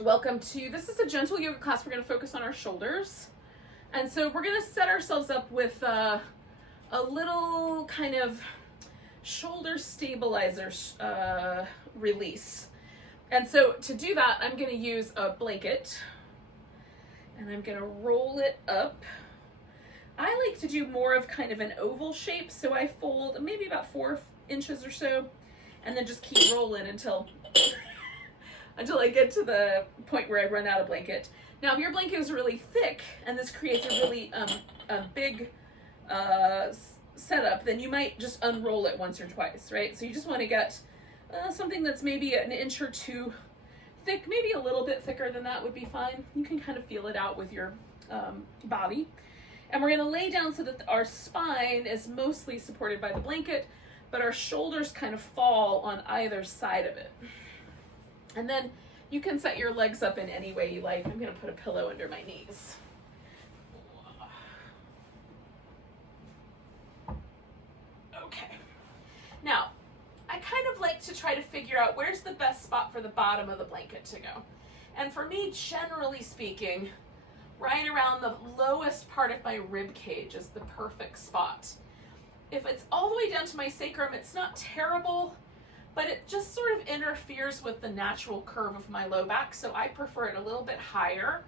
Welcome to, this is a gentle yoga class. We're going to focus on our shoulders. And so we're going to set ourselves up with a little kind of shoulder stabilizer release. And so to do that, I'm going to use a blanket and I'm going to roll it up. I like to do more of kind of an oval shape. So I fold maybe about 4 inches or so and then just keep rolling until I get to the point where I run out of blanket. Now, if your blanket is really thick and this creates a really big setup, then you might just unroll it once or twice, right? So you just want to get something that's maybe an inch or 2 thick, maybe a little bit thicker than that would be fine. You can kind of feel it out with your body. And we're going to lay down so that our spine is mostly supported by the blanket, but our shoulders kind of fall on either side of it. And then you can set your legs up in any way you like. I'm going to put a pillow under my knees. Okay. Now, I kind of like to try to figure out where's the best spot for the bottom of the blanket to go. And for me, generally speaking, right around the lowest part of my rib cage is the perfect spot. If it's all the way down to my sacrum, it's not terrible, but it just sort of interferes with the natural curve of my low back, so I prefer it a little bit higher.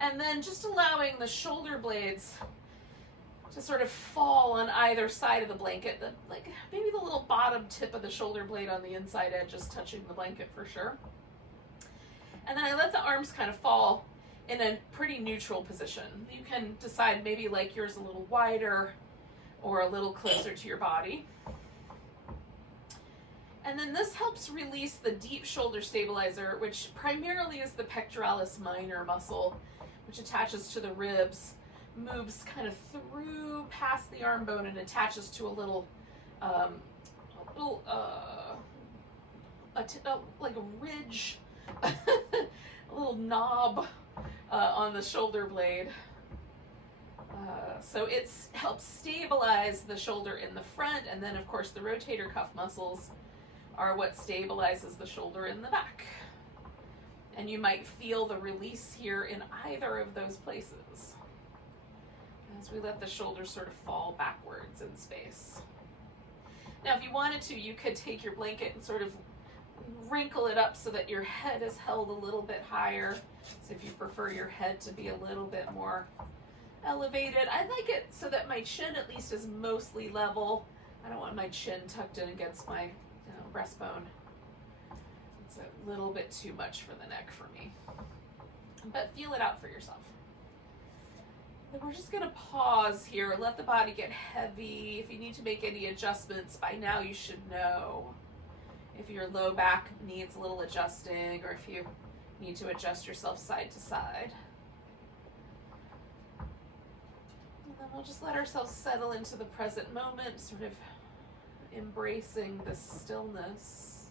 And then just allowing the shoulder blades to sort of fall on either side of the blanket, like maybe the little bottom tip of the shoulder blade on the inside edge is touching the blanket for sure. And then I let the arms kind of fall in a pretty neutral position. You can decide maybe like yours a little wider or a little closer to your body. And then this helps release the deep shoulder stabilizer, which primarily is the pectoralis minor muscle, which attaches to the ribs, moves kind of through past the arm bone and attaches to a little, like a ridge, a little knob on the shoulder blade. So it helps stabilize the shoulder in the front, and then of course the rotator cuff muscles are what stabilizes the shoulder in the back. And you might feel the release here in either of those places as we let the shoulders sort of fall backwards in space. Now, if you wanted to, you could take your blanket and sort of wrinkle it up so that your head is held a little bit higher. So if you prefer your head to be a little bit more elevated, I like it so that my chin at least is mostly level. I don't want my chin tucked in against my breastbone. It's a little bit too much for the neck for me. But feel it out for yourself. Then we're just going to pause here, let the body get heavy. If you need to make any adjustments, by now you should know if your low back needs a little adjusting or if you need to adjust yourself side to side. And then we'll just let ourselves settle into the present moment, sort of embracing the stillness.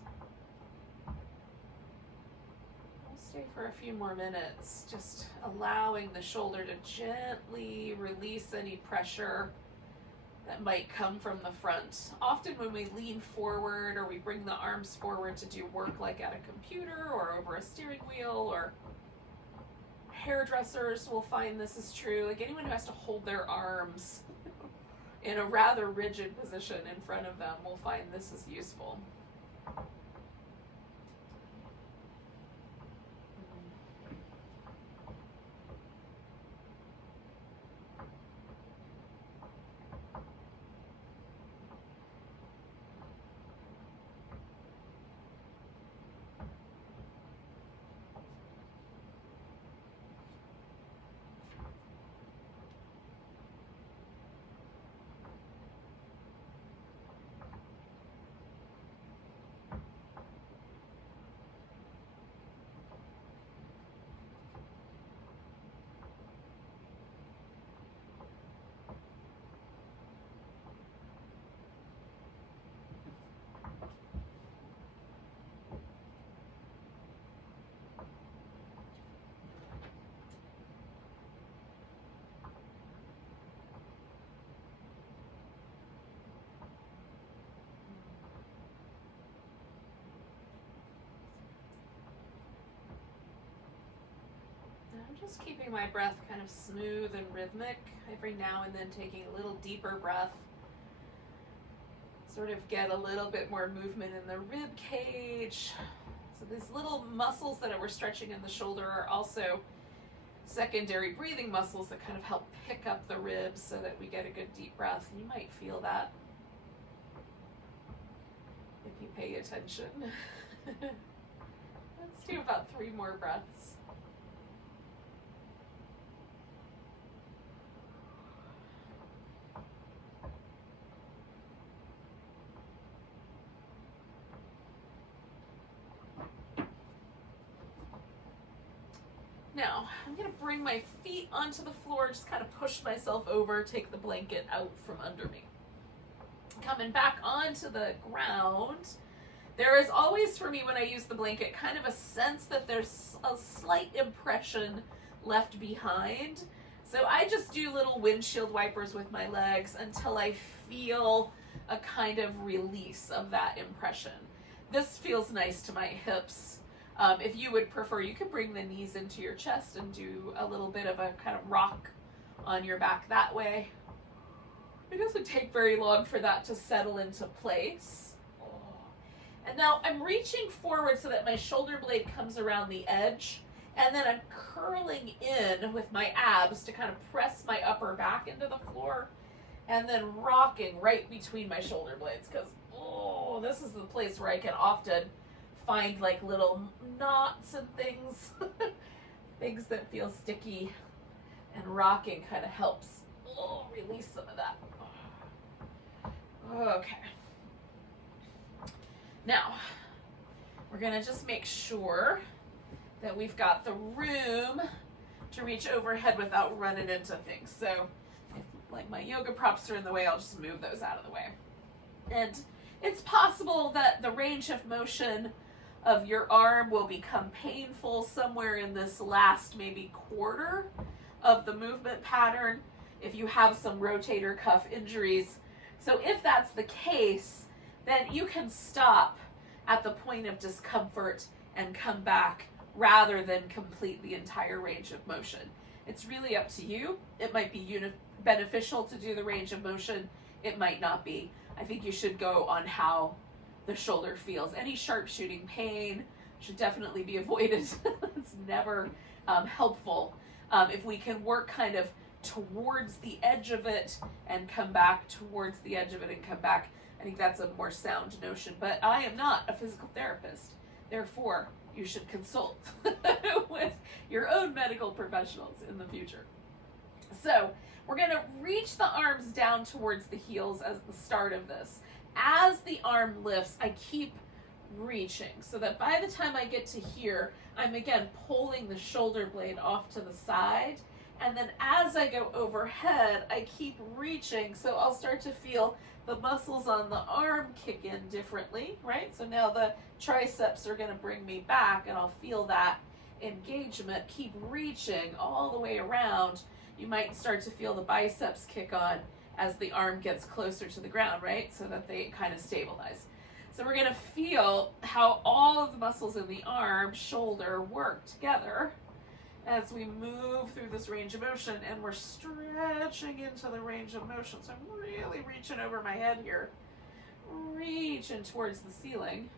We'll stay for a few more minutes, just allowing the shoulder to gently release any pressure that might come from the front. Often when we lean forward or we bring the arms forward to do work like at a computer or over a steering wheel, or hairdressers will find this is true, like anyone who has to hold their arms in a rather rigid position in front of them will find this is useful. I'm just keeping my breath kind of smooth and rhythmic, every now and then taking a little deeper breath. Sort of get a little bit more movement in the rib cage. So these little muscles that we're stretching in the shoulder are also secondary breathing muscles that kind of help pick up the ribs so that we get a good deep breath. You might feel that if you pay attention. Let's do about 3 more breaths. Now, I'm going to bring my feet onto the floor, just kind of push myself over, take the blanket out from under me. Coming back onto the ground, there is always, for me, when I use the blanket, kind of a sense that there's a slight impression left behind. So I just do little windshield wipers with my legs until I feel a kind of release of that impression. This feels nice to my hips. If you would prefer, you could bring the knees into your chest and do a little bit of a kind of rock on your back that way. It doesn't take very long for that to settle into place. And now I'm reaching forward so that my shoulder blade comes around the edge, and then I'm curling in with my abs to kind of press my upper back into the floor, and then rocking right between my shoulder blades, because this is the place where I can often find like little knots and things, things that feel sticky, and rocking kind of helps release some of that. Okay. Now, we're gonna just make sure that we've got the room to reach overhead without running into things. So, if like my yoga props are in the way, I'll just move those out of the way. And it's possible that the range of motion of your arm will become painful somewhere in this last maybe quarter of the movement pattern if you have some rotator cuff injuries. So if that's the case, then you can stop at the point of discomfort and come back rather than complete the entire range of motion. It's really up to you. It might be beneficial to do the range of motion. It might not be. I think you should go on how the shoulder feels. Any sharpshooting pain should definitely be avoided. It's never helpful. If we can work kind of towards the edge of it and come back, towards the edge of it and come back, I think that's a more sound notion. But I am not a physical therapist. Therefore, you should consult with your own medical professionals in the future. So we're going to reach the arms down towards the heels as the start of this. As the arm lifts, I keep reaching so that by the time I get to here, I'm again pulling the shoulder blade off to the side. And then as I go overhead, I keep reaching. So I'll start to feel the muscles on the arm kick in differently, right? So now the triceps are going to bring me back, and I'll feel that engagement. Keep reaching all the way around. You might start to feel the biceps kick on as the arm gets closer to the ground, right? So that they kind of stabilize. So we're going to feel how all of the muscles in the arm, shoulder work together as we move through this range of motion, and we're stretching into the range of motion. So I'm really reaching over my head here, reaching towards the ceiling,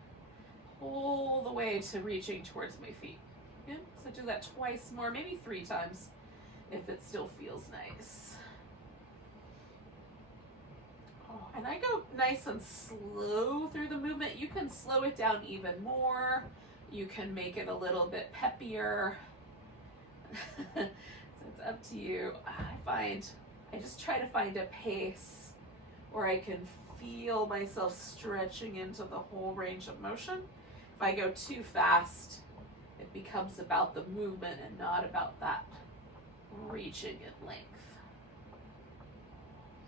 all the way to reaching towards my feet. Yeah? So do that twice more, maybe 3 times if it still feels nice. And I go nice and slow through the movement. You can slow it down even more. You can make it a little bit peppier. So it's up to you. I just try to find a pace where I can feel myself stretching into the whole range of motion. If I go too fast, it becomes about the movement and not about that reaching in length.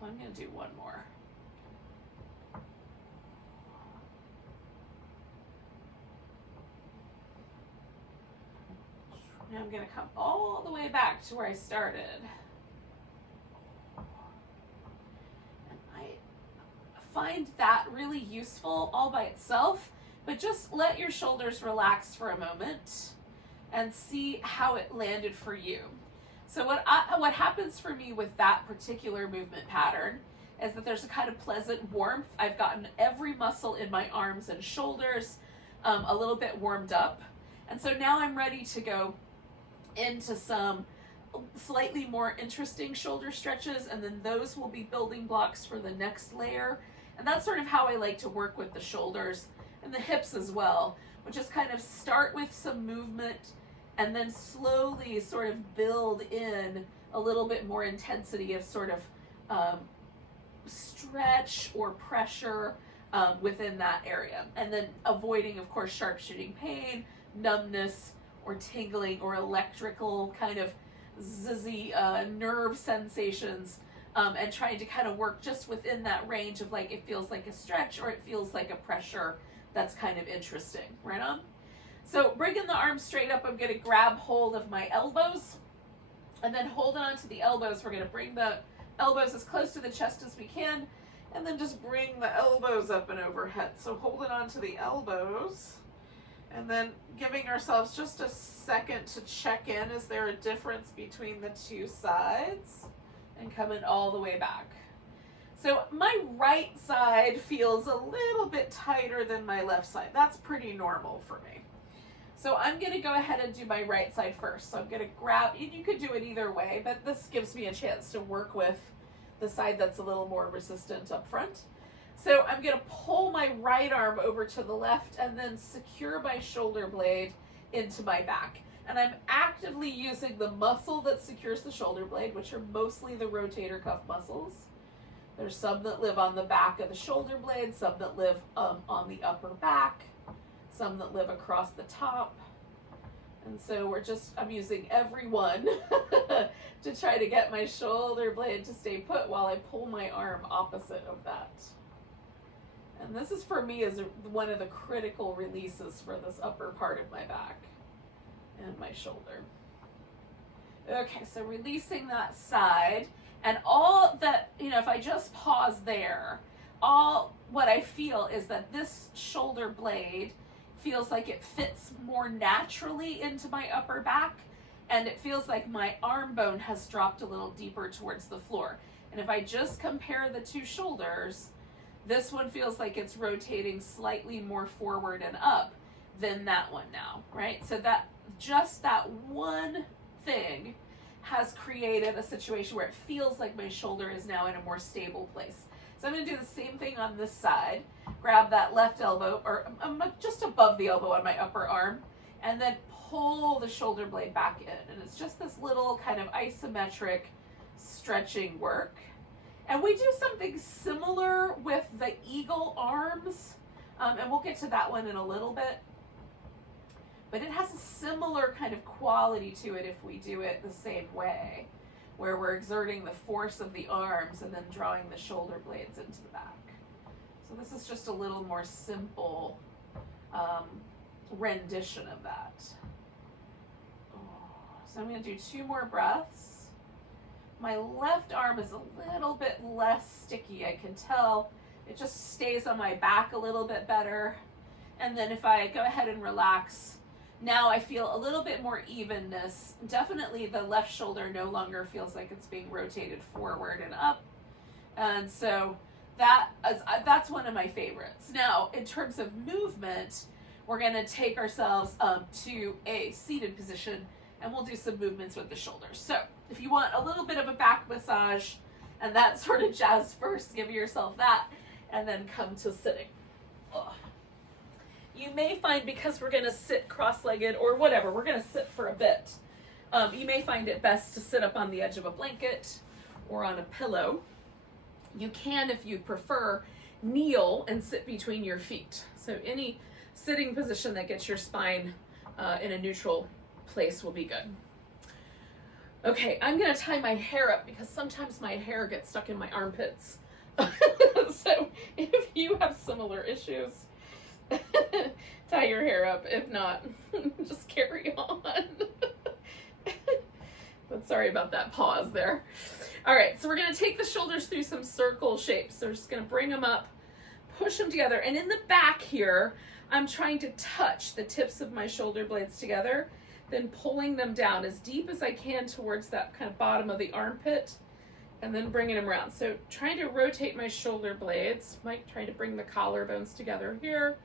So I'm going to do one more. Now I'm going to come all the way back to where I started. And I find that really useful all by itself, but just let your shoulders relax for a moment and see how it landed for you. So what happens for me with that particular movement pattern is that there's a kind of pleasant warmth. I've gotten every muscle in my arms and shoulders a little bit warmed up. And so now I'm ready to go into some slightly more interesting shoulder stretches, and then those will be building blocks for the next layer. And that's sort of how I like to work with the shoulders and the hips as well, which is kind of start with some movement and then slowly sort of build in a little bit more intensity of sort of stretch or pressure within that area. And then avoiding, of course, sharpshooting pain, numbness, or tingling or electrical kind of zizzy nerve sensations, and trying to kind of work just within that range of like, it feels like a stretch or it feels like a pressure that's kind of interesting, right on? So bringing the arms straight up, I'm going to grab hold of my elbows, and then holding on to the elbows, we're going to bring the elbows as close to the chest as we can, and then just bring the elbows up and overhead. So holding on to the elbows, and then giving ourselves just a second to check in. Is there a difference between the two sides? And coming all the way back. So my right side feels a little bit tighter than my left side. That's pretty normal for me. So I'm going to go ahead and do my right side first. So I'm going to grab, you could do it either way, but this gives me a chance to work with the side that's a little more resistant up front. So I'm going to pull my right arm over to the left and then secure my shoulder blade into my back. And I'm actively using the muscle that secures the shoulder blade, which are mostly the rotator cuff muscles. There's some that live on the back of the shoulder blade, some that live on the upper back, some that live across the top. And so I'm using every one to try to get my shoulder blade to stay put while I pull my arm opposite of that. And this is for me is one of the critical releases for this upper part of my back and my shoulder. Okay, so releasing that side, and all that, if I just pause there, all what I feel is that this shoulder blade feels like it fits more naturally into my upper back, and it feels like my arm bone has dropped a little deeper towards the floor. And if I just compare the two shoulders, this one feels like it's rotating slightly more forward and up than that one now, right? So that just that one thing has created a situation where it feels like my shoulder is now in a more stable place. So I'm going to do the same thing on this side. Grab that left elbow, or just above the elbow on my upper arm, and then pull the shoulder blade back in. And it's just this little kind of isometric stretching work. And we do something similar with the eagle arms, and we'll get to that one in a little bit. But it has a similar kind of quality to it if we do it the same way, where we're exerting the force of the arms and then drawing the shoulder blades into the back. So this is just a little more simple rendition of that. So I'm going to do 2 more breaths. My left arm is a little bit less sticky. I can tell it just stays on my back a little bit better. And then if I go ahead and relax, now I feel a little bit more evenness. Definitely the left shoulder no longer feels like it's being rotated forward and up. And so that's one of my favorites. Now, in terms of movement, we're going to take ourselves to a seated position, and we'll do some movements with the shoulders. So if you want a little bit of a back massage and that sort of jazz first, give yourself that, and then come to sitting. Ugh. You may find, because we're going to sit cross-legged or whatever, we're going to sit for a bit. You may find it best to sit up on the edge of a blanket or on a pillow. You can, if you prefer, kneel and sit between your feet. So any sitting position that gets your spine in a neutral place will be good. Okay, I'm going to tie my hair up because sometimes my hair gets stuck in my armpits. So if you have similar issues, tie your hair up. If not, just carry on. But sorry about that pause there. All right, so we're going to take the shoulders through some circle shapes. So we're just going to bring them up, push them together. And in the back here, I'm trying to touch the tips of my shoulder blades together. then pulling them down as deep as I can towards that kind of bottom of the armpit, and then bringing them around. So trying to rotate my shoulder blades, might try to bring the collarbones together here,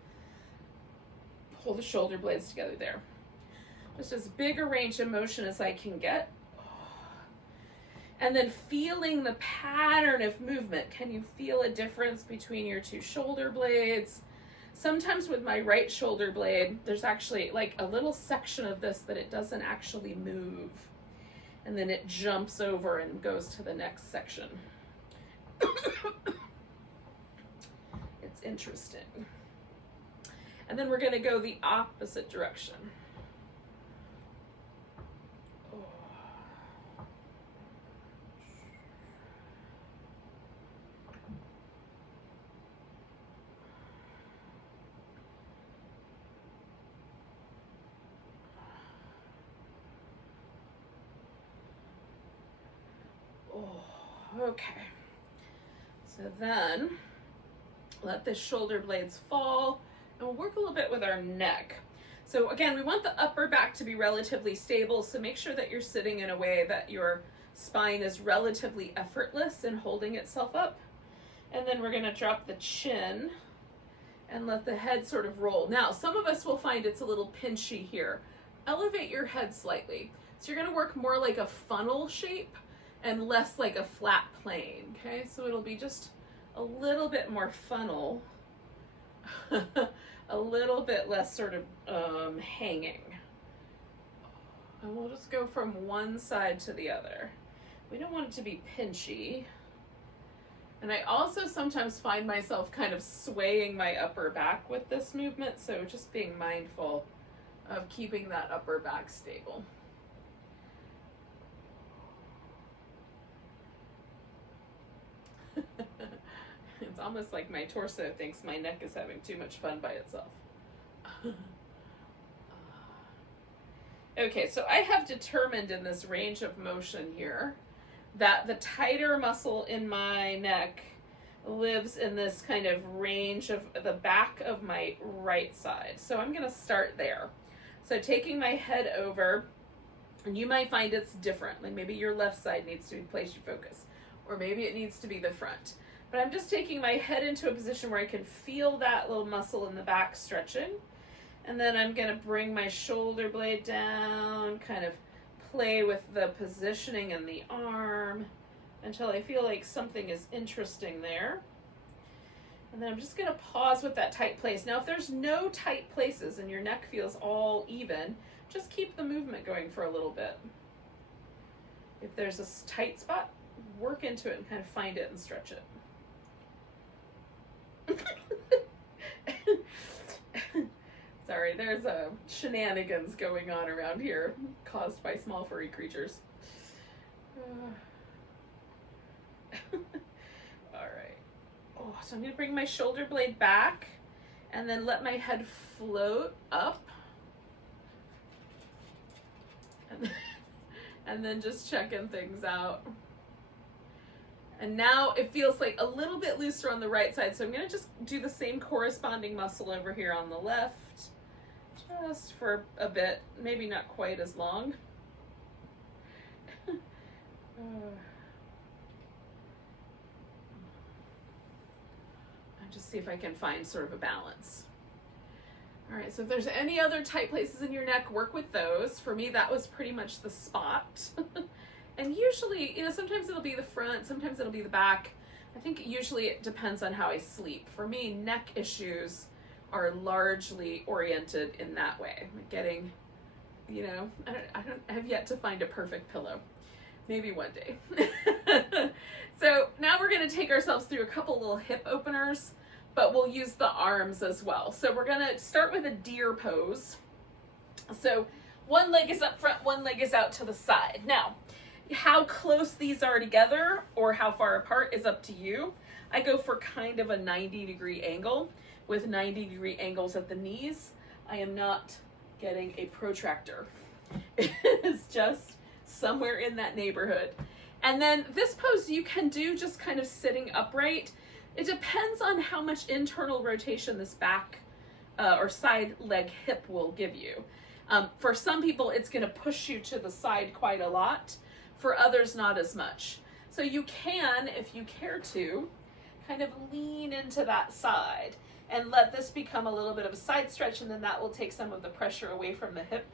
pull the shoulder blades together there. Just as big a range of motion as I can get. And then feeling the pattern of movement. Can you feel a difference between your two shoulder blades? Sometimes with my right shoulder blade, there's actually like a little section of this that it doesn't actually move. And then it jumps over and goes to the next section. It's interesting. And then we're going to go the opposite direction. Okay, so then let the shoulder blades fall, and we'll work a little bit with our neck. So again, we want the upper back to be relatively stable, so make sure that you're sitting in a way that your spine is relatively effortless in holding itself up. And then we're going to drop the chin and let the head sort of roll. Now, some of us will find it's a little pinchy here. Elevate your head slightly. So you're going to work more like a funnel shape and less like a flat plane, okay? So it'll be just a little bit more funnel, a little bit less sort of hanging. And we'll just go from one side to the other. We don't want it to be pinchy. And I also sometimes find myself kind of swaying my upper back with this movement, so just being mindful of keeping that upper back stable. It's almost like my torso thinks my neck is having too much fun by itself. Okay, so I have determined in this range of motion here that the tighter muscle in my neck lives in this kind of range of the back of my right side. So I'm going to start there. So taking my head over, and you might find it's different. Like maybe your left side needs to be placed your focus, or maybe it needs to be the front. But I'm just taking my head into a position where I can feel that little muscle in the back stretching. And then I'm going to bring my shoulder blade down, kind of play with the positioning in the arm until I feel like something is interesting there. And then I'm just going to pause with that tight place. Now, if there's no tight places and your neck feels all even, just keep the movement going for a little bit. If there's a tight spot, work into it and kind of find it and stretch it. Sorry, there's shenanigans going on around here caused by small furry creatures. All right. Oh, so I'm going to bring my shoulder blade back and then let my head float up. And then just checking things out. And now it feels like a little bit looser on the right side. So I'm going to just do the same corresponding muscle over here on the left. Just for a bit, maybe not quite as long. I'll just see if I can find sort of a balance. All right, so if there's any other tight places in your neck, work with those. For me, that was pretty much the spot. And usually, you know, sometimes it'll be the front, sometimes it'll be the back. I think usually it depends on how I sleep. For me, neck issues are largely oriented in that way. Getting, you know, I have yet to find a perfect pillow. Maybe one day. So now we're going to take ourselves through a couple little hip openers, but we'll use the arms as well. So we're going to start with a deer pose. So one leg is up front, one leg is out to the side. Now, how close these are together or how far apart is up to you. I go for kind of a 90-degree angle with 90-degree angles at the knees. I am not getting a protractor. It's just somewhere in that neighborhood. And then this pose you can do just kind of sitting upright. It depends on how much internal rotation this back or side leg hip will give you. For some people, it's going to push you to the side quite a lot. For others, not as much. So you can, if you care to, kind of lean into that side and let this become a little bit of a side stretch, and then that will take some of the pressure away from the hip.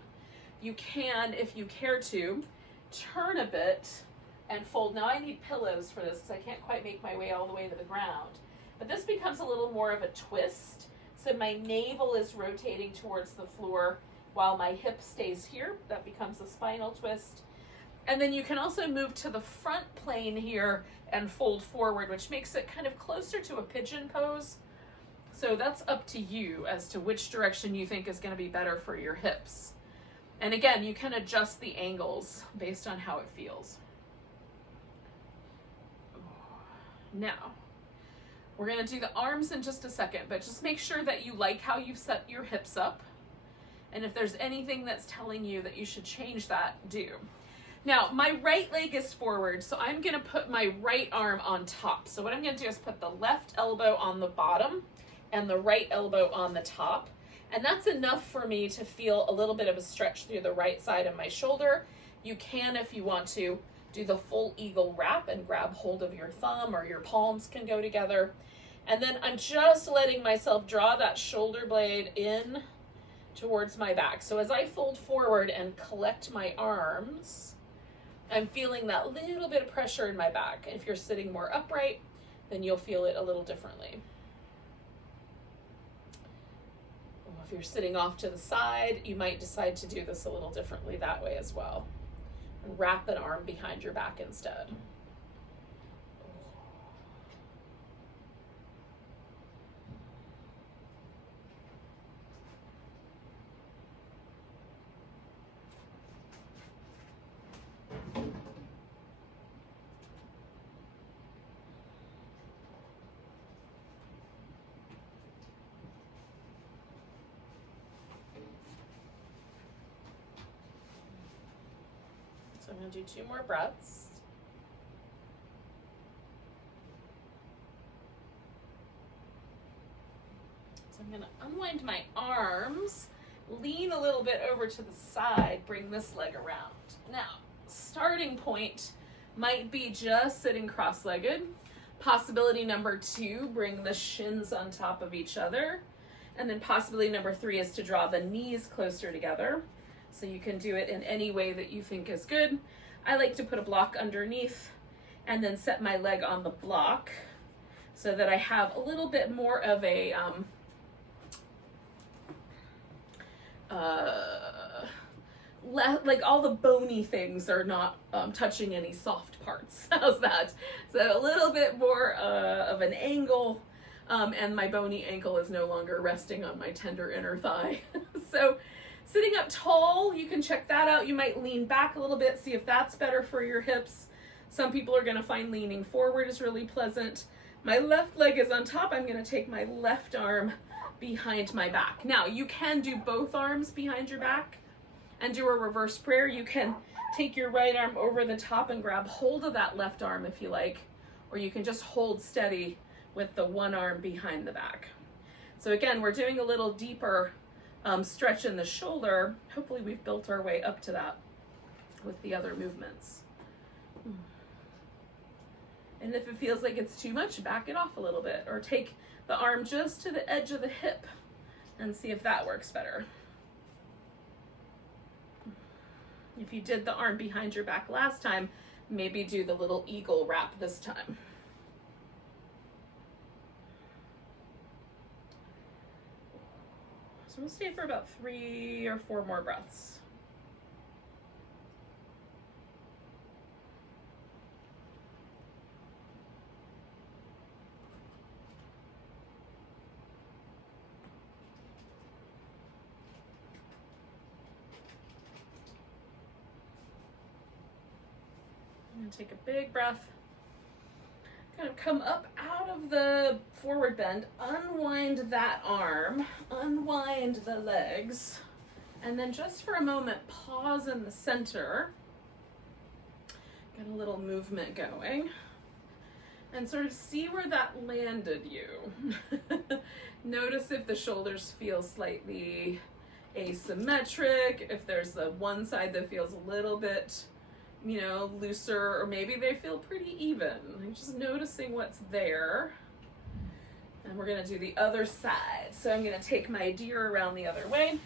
You can, if you care to, turn a bit and fold. Now I need pillows for this because I can't quite make my way all the way to the ground. But this becomes a little more of a twist. So my navel is rotating towards the floor while my hip stays here. That becomes a spinal twist. And then you can also move to the front plane here and fold forward, which makes it kind of closer to a pigeon pose. So that's up to you as to which direction you think is going to be better for your hips. And again, you can adjust the angles based on how it feels. Now, we're going to do the arms in just a second, but just make sure that you like how you've set your hips up. And if there's anything that's telling you that you should change that, do. Now, my right leg is forward, so I'm going to put my right arm on top. So what I'm going to do is put the left elbow on the bottom and the right elbow on the top. And that's enough for me to feel a little bit of a stretch through the right side of my shoulder. You can, if you want to, do the full eagle wrap and grab hold of your thumb, or your palms can go together. And then I'm just letting myself draw that shoulder blade in towards my back. So as I fold forward and collect my arms, I'm feeling that little bit of pressure in my back. If you're sitting more upright, then you'll feel it a little differently. If you're sitting off to the side, you might decide to do this a little differently that way as well. And wrap an arm behind your back instead. So I'm going to do 2 more breaths. So I'm going to unwind my arms, lean a little bit over to the side, bring this leg around. Now, starting point might be just sitting cross-legged. Possibility number 2, bring the shins on top of each other. And then possibility number 3 is to draw the knees closer together. So you can do it in any way that you think is good. I like to put a block underneath and then set my leg on the block so that I have a little bit more of a like all the bony things are not touching any soft parts. How's that? So a little bit more of an angle, and my bony ankle is no longer resting on my tender inner thigh. So sitting up tall, you can check that out. You might lean back a little bit, see if that's better for your hips. Some people are going to find leaning forward is really pleasant. My left leg is on top. I'm going to take my left arm behind my back. Now, you can do both arms behind your back and do a reverse prayer. You can take your right arm over the top and grab hold of that left arm if you like, or you can just hold steady with the one arm behind the back. So again, we're doing a little deeper stretch in the shoulder. Hopefully we've built our way up to that with the other movements. And if it feels like it's too much, back it off a little bit, or take the arm just to the edge of the hip and see if that works better. If you did the arm behind your back last time, maybe do the little eagle wrap this time. So we'll stay for about 3 or 4 more breaths. I'm going to take a big breath. Kind of come up out of the forward bend, unwind that arm, unwind the legs, and then just for a moment, pause in the center. Get a little movement going, and sort of see where that landed you. Notice if the shoulders feel slightly asymmetric, if there's the one side that feels a little bit, you know, looser, or maybe they feel pretty even. I'm just noticing what's there. And we're gonna do the other side. So I'm gonna take my deer around the other way.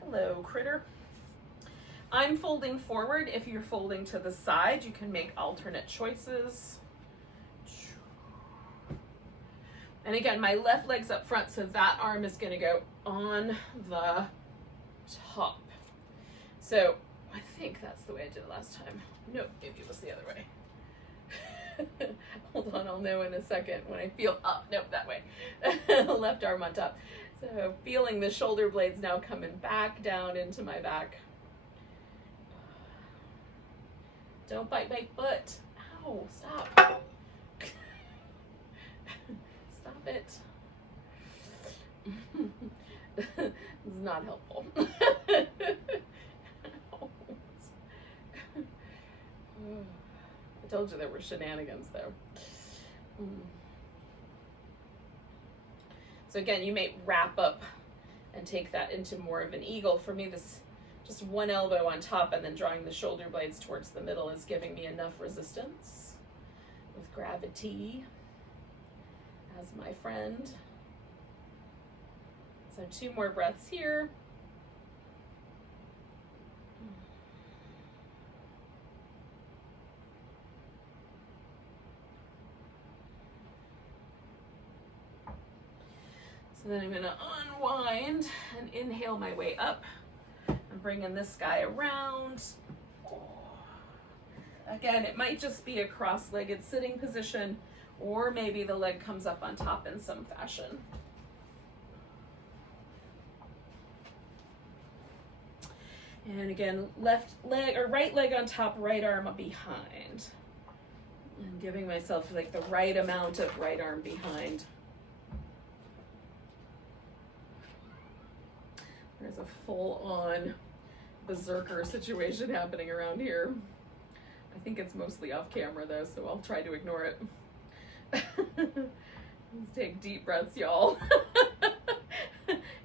Hello, critter. I'm folding forward. If you're folding to the side, you can make alternate choices. And again, my left leg's up front, so that arm is gonna go on the top. So I think that's the way I did it last time. No, maybe it was the other way. Hold on, I'll know in a second when I feel up. Nope, that way. Left arm on top. So feeling the shoulder blades now coming back down into my back. Don't bite my foot. Ow, stop. Stop it. This is not helpful. I told you there were shenanigans though. So again, you may wrap up and take that into more of an eagle. For me, this just one elbow on top and then drawing the shoulder blades towards the middle is giving me enough resistance with gravity as my friend. So 2 more breaths here. So then I'm gonna unwind and inhale my way up. I'm bringing this guy around. Again, it might just be a cross-legged sitting position, or maybe the leg comes up on top in some fashion. And again, left leg or right leg on top, right arm behind. And giving myself like the right amount of right arm behind. There's a full-on berserker situation happening around here. I think it's mostly off camera though, so I'll try to ignore it. Let's take deep breaths, y'all.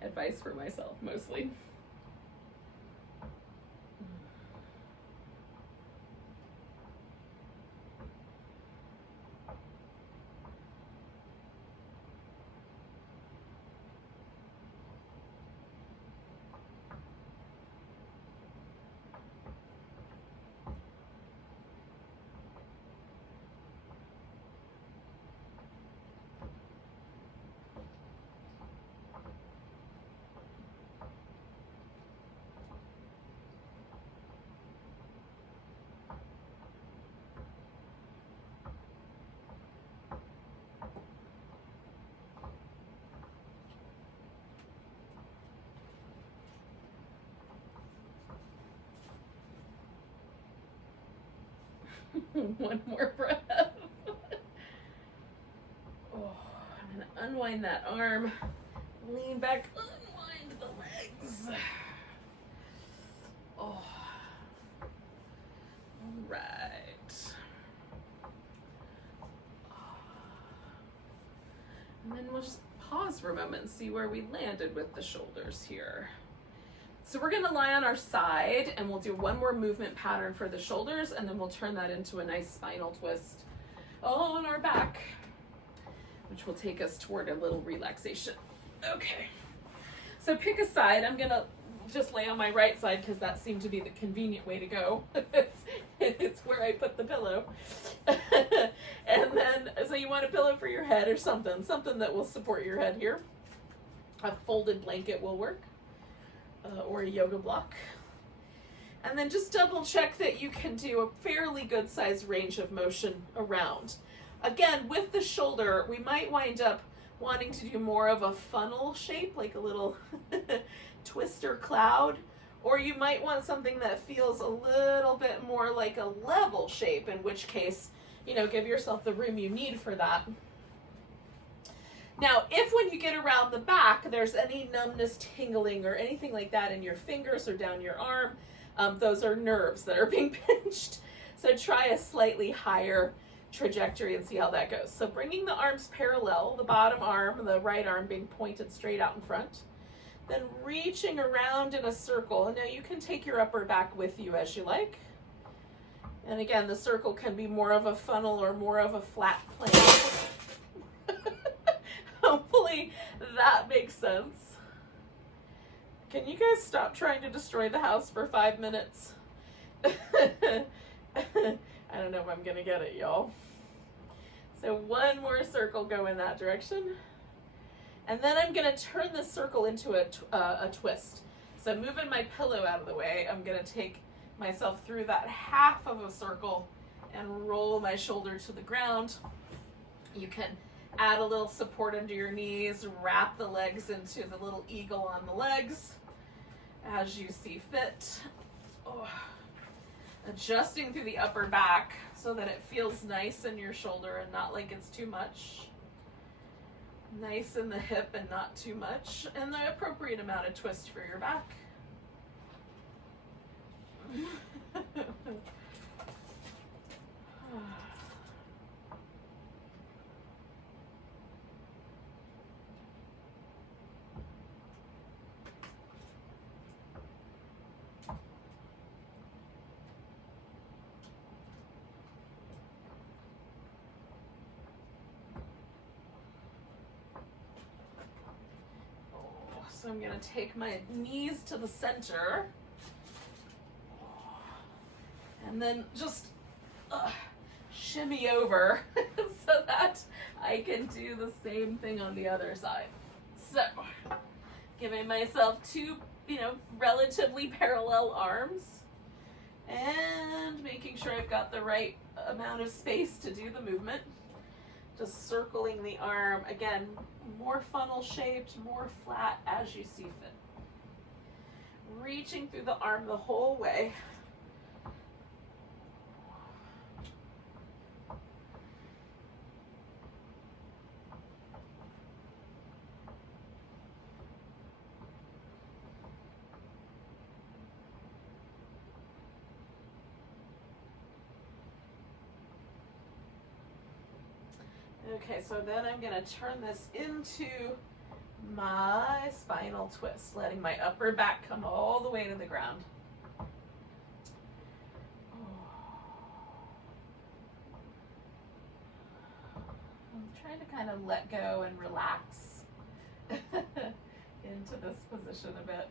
Advice for myself, mostly. One more breath. Oh, I'm gonna unwind that arm, lean back, unwind the legs. Oh, all right. And then we'll just pause for a moment and see where we landed with the shoulders here. So we're gonna lie on our side and we'll do one more movement pattern for the shoulders, and then we'll turn that into a nice spinal twist on our back, which will take us toward a little relaxation. Okay, so pick a side. I'm gonna just lay on my right side because that seemed to be the convenient way to go. It's where I put the pillow. And then, so you want a pillow for your head or something that will support your head here. A folded blanket will work. Or a yoga block. And then just double check that you can do a fairly good sized range of motion around. Again, with the shoulder, we might wind up wanting to do more of a funnel shape, like a little twister cloud, or you might want something that feels a little bit more like a level shape, in which case, you know, give yourself the room you need for that. Now, if when you get around the back, there's any numbness, tingling, or anything like that in your fingers or down your arm, those are nerves that are being pinched. So try a slightly higher trajectory and see how that goes. So bringing the arms parallel, the bottom arm, the right arm being pointed straight out in front, then reaching around in a circle. And now you can take your upper back with you as you like. And again, the circle can be more of a funnel or more of a flat plane. Hopefully that makes sense. Can you guys stop trying to destroy the house for 5 minutes? I don't know if I'm gonna get it, y'all. So one more circle, go in that direction. And then I'm gonna turn this circle into a twist. So moving my pillow out of the way, I'm gonna take myself through that half of a circle and roll my shoulder to the ground. You can add a little support under your knees, wrap the legs into the little eagle on the legs as you see fit. Oh. Adjusting through the upper back so that it feels nice in your shoulder and not like it's too much. Nice in the hip and not too much. And the appropriate amount of twist for your back. So I'm going to take my knees to the center and then just shimmy over so that I can do the same thing on the other side. So giving myself two, relatively parallel arms and making sure I've got the right amount of space to do the movement. Just circling the arm, again, more funnel shaped, more flat as you see fit. Reaching through the arm the whole way. Okay, so then I'm going to turn this into my spinal twist, letting my upper back come all the way to the ground. I'm trying to kind of let go and relax into this position a bit.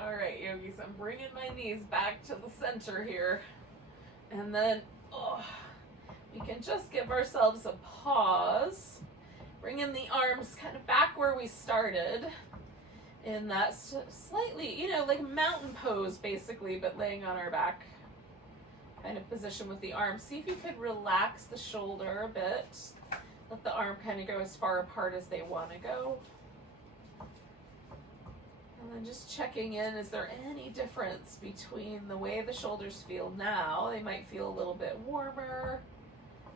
All right, yogis, I'm bringing my knees back to the center here. And then we can just give ourselves a pause. Bringing the arms kind of back where we started in that slightly, like mountain pose basically, but laying on our back kind of position with the arms. See if you could relax the shoulder a bit. Let the arm kind of go as far apart as they want to go. And then just checking in, is there any difference between the way the shoulders feel now? They might feel a little bit warmer.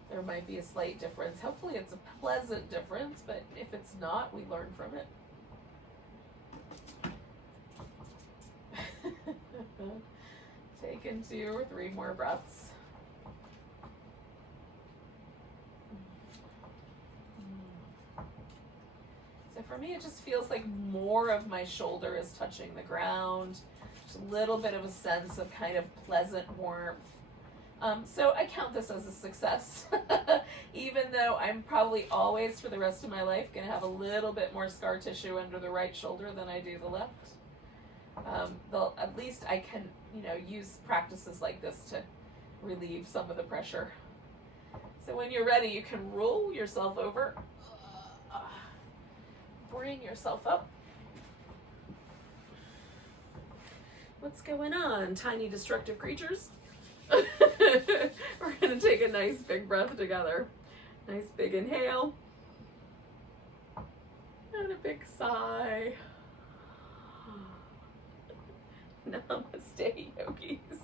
There might be a slight difference. Hopefully it's a pleasant difference, but if it's not, we learn from it. Taking 2 or 3 more breaths. So for me, it just feels like more of my shoulder is touching the ground. Just a little bit of a sense of kind of pleasant warmth. So I count this as a success, even though I'm probably always for the rest of my life going to have a little bit more scar tissue under the right shoulder than I do the left. At least I can, use practices like this to relieve some of the pressure. So when you're ready, you can roll yourself over. Bring yourself up. What's going on, tiny destructive creatures? We're gonna take a nice big breath together. Nice big inhale. And a big sigh. Namaste, yogis.